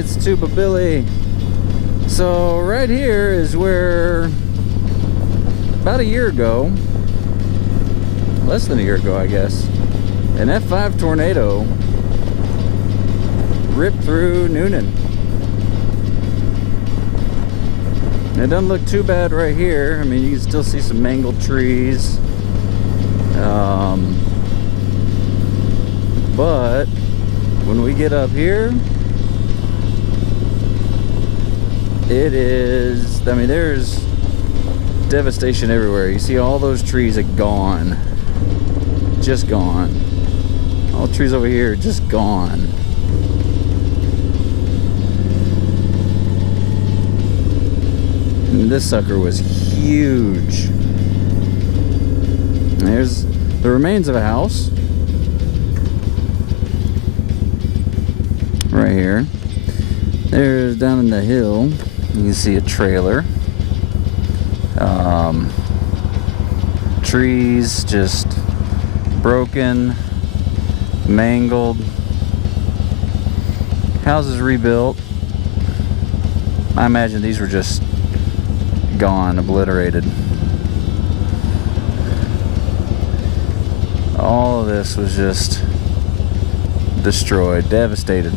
it's Tuba Billy. So right here is where about a year ago, less than a year ago I guess, an F5 tornado ripped through Newnan. It doesn't look too bad right here. I mean, you can still see some mangled trees. But when we get up here, it is, I mean, there's devastation everywhere. You see all those trees are gone. Just gone. All the trees over here just gone. And this sucker was huge. There's the remains of a house right here. There's down in the hill, you can see a trailer. Trees just broken, mangled. Houses rebuilt. I imagine these were just gone, obliterated. All of this was just destroyed, devastated.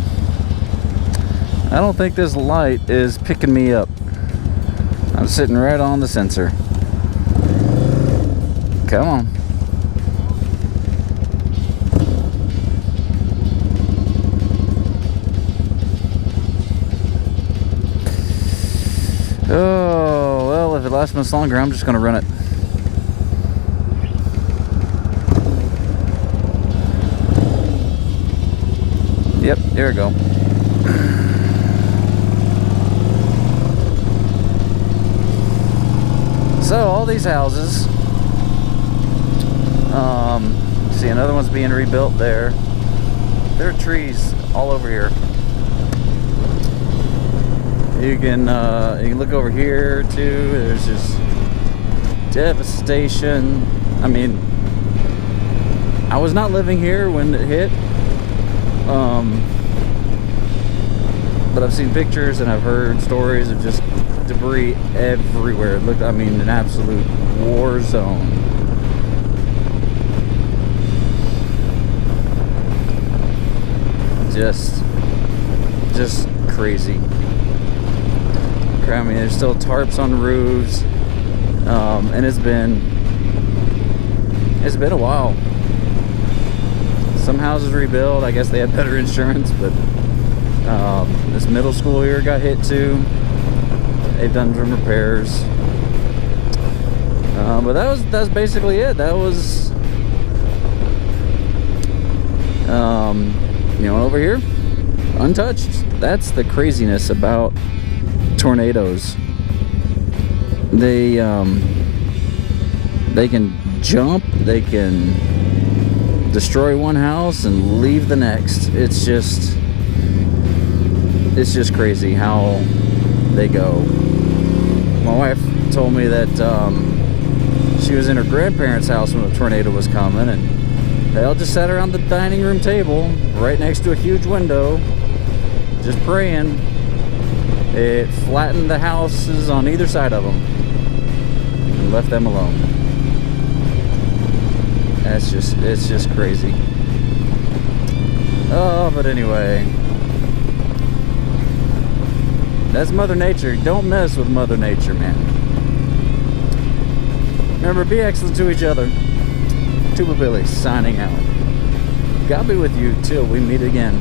I don't think this light is picking me up. I'm sitting right on the sensor. Come on. Oh, well, if it lasts much longer, I'm just going to run it. Yep, there we go. So, all these houses, see another one's being rebuilt there. There are trees all over here. You can look over here too. There's just devastation. I mean, I was not living here when it hit, but I've seen pictures and I've heard stories of just debris everywhere. It looked, I mean, an absolute war zone. Just crazy. I mean, there's still tarps on roofs, and it's been a while. Some houses rebuilt. I guess they had better insurance, but this middle school here got hit too. They've done some repairs, but that's basically it. That was, you know, over here, untouched. That's the craziness about tornadoes. They can jump, they can destroy one house and leave the next. It's just crazy how they go. My wife told me that she was in her grandparents' house when a tornado was coming, and they all just sat around the dining room table right next to a huge window just praying. It flattened the houses on either side of them and left them alone. It's just crazy. Oh, but anyway, that's Mother Nature. Don't mess with Mother Nature, man. Remember, be excellent to each other. Tuba Billy signing out. God be with you till we meet again.